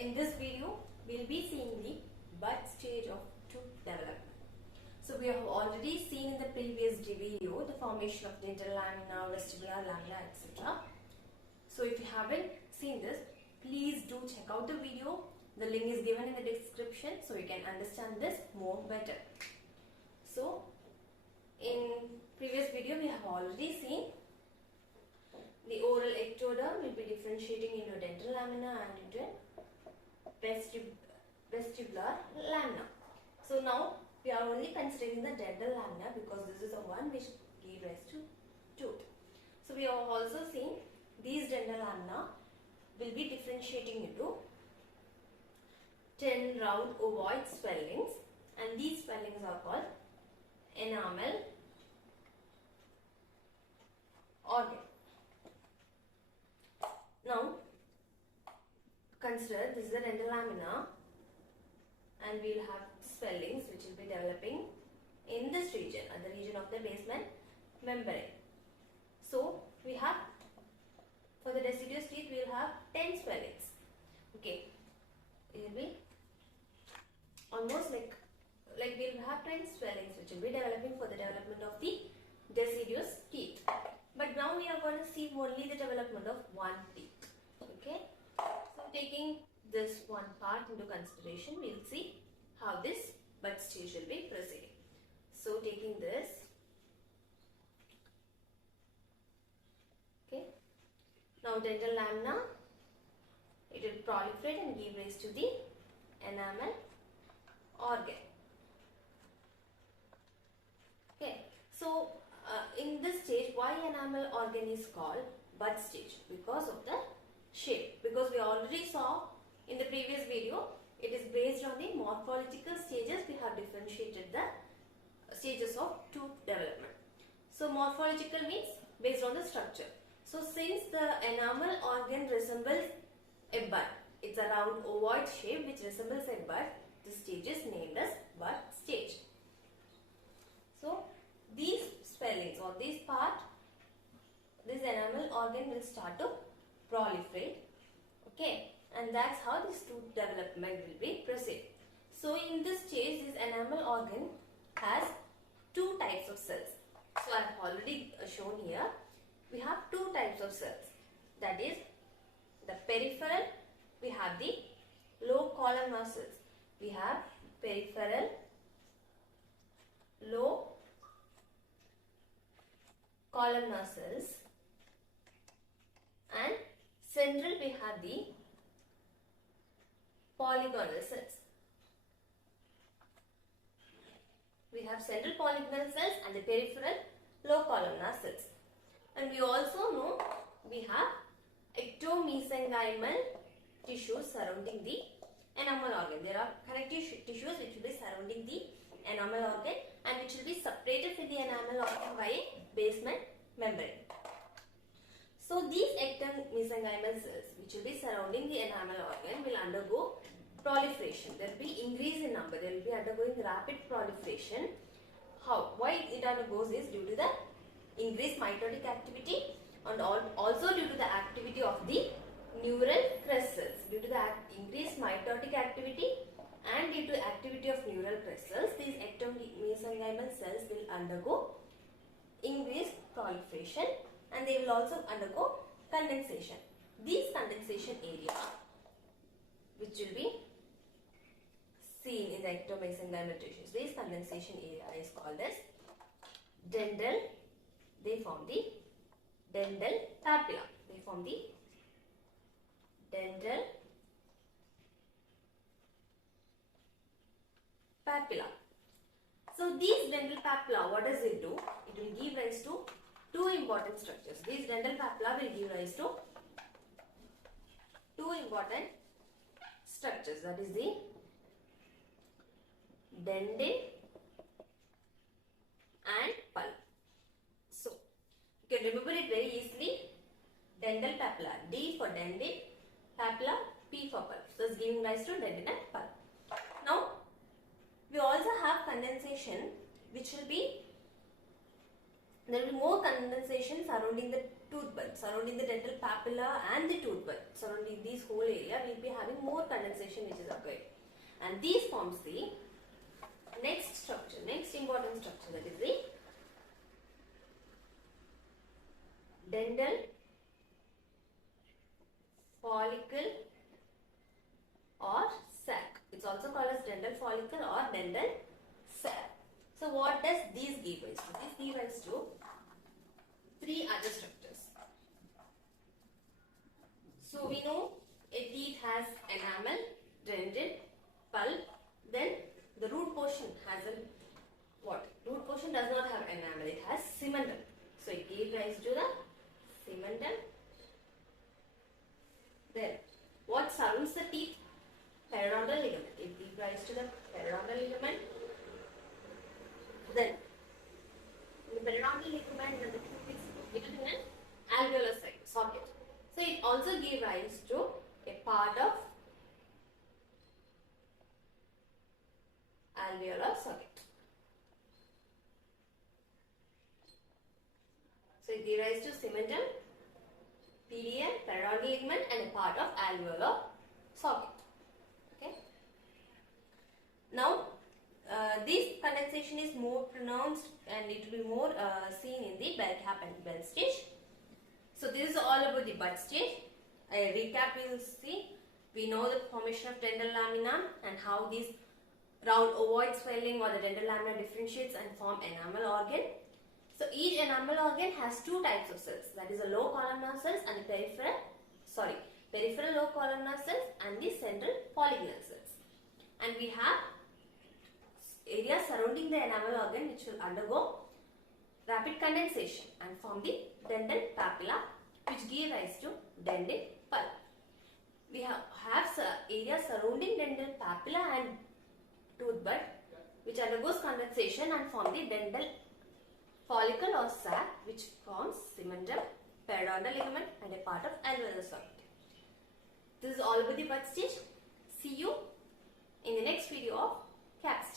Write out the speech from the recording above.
In this video, we will be seeing the bud stage of tooth development. So we have already seen in the previous video the formation of dental lamina, vestibular lamina, etc. So if you haven't seen this, please do check out the video. The link is given in the description so you can understand this more better. So in previous video we have already seen the oral ectoderm will be differentiating into dental lamina and into vestibular lamina. So now we are only considering the dental lamina because this is the one which gave rise to tooth. So we have also seen these dental lamina will be differentiating into 10 round ovoid swellings, and these swellings are called enamel organ. Now consider this is the dental lamina and we will have swellings which will be developing in this region, at the region of the basement membrane. So we have, for the deciduous teeth we will have 10 swellings. Okay, it will be almost like we will have 10 swellings which will be developing for the development of the deciduous teeth. But now we are going to see only the development of one teeth. Okay, so taking this one part into consideration, we will see how this bud stage will be proceeding. So taking this, okay, now dental lamina, it will proliferate and give rise to the enamel organ. Okay, so in this stage, why enamel organ is called bud stage? Because of the shape. Because we already saw in the previous video, it is based on the morphological stages. We have differentiated the stages of tooth development. So morphological means based on the structure. So since the enamel organ resembles a bud, it's a round ovoid shape which resembles a bud, this stage is named as bud stage. So these swellings or this part, this enamel organ will start to proliferate. Okay, and that's how this tooth development will be proceed. So in this stage, this enamel organ has two types of cells. So I have already shown here. We have two types of cells. That is the peripheral. We have the low columnar cells. We have peripheral, low columnar cells, and central we have the polygonal cells. We have central polygonal cells and the peripheral low columnar cells. And we also know we have ectomesenchymal tissues surrounding the enamel organ. There are connective tissues which will be surrounding the enamel organ and which will be separated from the enamel organ by a basement membrane. So these ectomesenchymal cells which will be surrounding the enamel organ will undergo proliferation. There will be increase in number. They will be undergoing rapid proliferation. How? Why it undergoes is due to the increased mitotic activity and also due to the activity of the neural crest cells. Due to the increased mitotic activity and due to activity of neural crest cells, these ectomesenchymal cells will undergo increased proliferation and they will also undergo condensation. These condensation area which will be seen in the ectomesenchymal tissues, this condensation area is called as dental. They form the dental papilla. They form the dental papilla. So these dental papilla, what does it do? It will give rise to two important structures. These dental papilla will give rise to two important structures. That is the dentin and pulp. So you can remember it very easily. Dental papilla, D for dentin, papilla, P for pulp. So it's giving rise to dentin and pulp. Now we also have condensation which will be, there will be more condensation surrounding the tooth bud, surrounding the dental papilla and the tooth bud, surrounding this whole area, we will be having more condensation which is occurring. And these forms the next structure, next important structure, that is the dental follicle or sac. It's also called as dental follicle or dental sac. So what does these give rise to? These give rise to three other structures. So we know a teeth has enamel, dentin, pulp. Then the root portion has a what? Root portion does not have enamel. It has cementum. So it gives rise to the cementum. Then what surrounds the teeth? Periodontal ligament. It gives rise to the periodontal ligament. Then the periodontal ligament and the tooth is given in an alveolar socket. So it also gives rise to a part of alveolar socket. So it gives rise to cementum, PDM, periodontal ligament, and a part of alveolar socket. Okay. Now, this condensation is more pronounced and it will be more seen in the bell cap and bell stage. So this is all about the bud stage. A recap we will see. We know the formation of dental lamina and how these round ovoid swelling or the dental lamina differentiates and form enamel organ. So each enamel organ has two types of cells, that is the low columnar cells and the peripheral low columnar cells and the central polygonal cells. And we have area surrounding the enamel organ which will undergo rapid condensation and form the dental papilla, which give rise to dental pulp. We have area surrounding dental papilla and tooth bud which undergoes condensation and form the dental follicle or sac, which forms cementum, periodontal ligament, and a part of alveolar socket. This is all about the bud stage. See you in the next video of caps.